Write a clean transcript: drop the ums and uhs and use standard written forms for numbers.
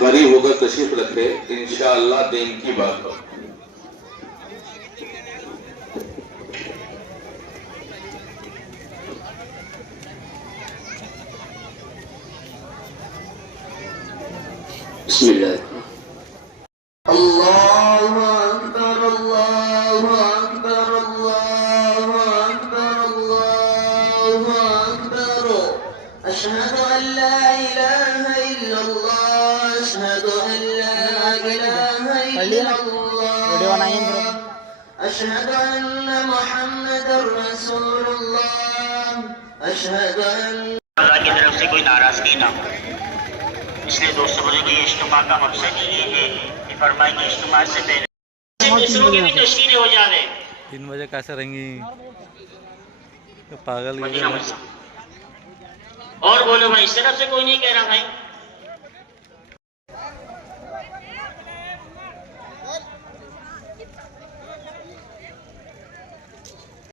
करीब होकर तशरीफ रखे इंशाअल्लाह दिन की बात हो बिस्मिल्लाह अल्लाहु अकबर अल्लाहु अकबर अल्लाहु अकबर अल्लाहु अकबर अशहदु अन ला इलाहा इल्लल्लाह अशहदु अन ला इलाहा इल्लल्लाह अशहदु अन्न मुहम्मदर रसूलुल्लाह अशहदु अन अल्लाह की तरफ से कोई नाराजगी ना हो इसलिए दोस्तों मुझे कि इज्तिमा का मकसद ही ये है कि फरमाए कि इज्तिमा से पहले दूसरों की भी तशकीरें हो जावे 3 बजे कैसे रहेंगी तो पागल और बोलो भाई इस तरफ से कोई नहीं कह रहा भाई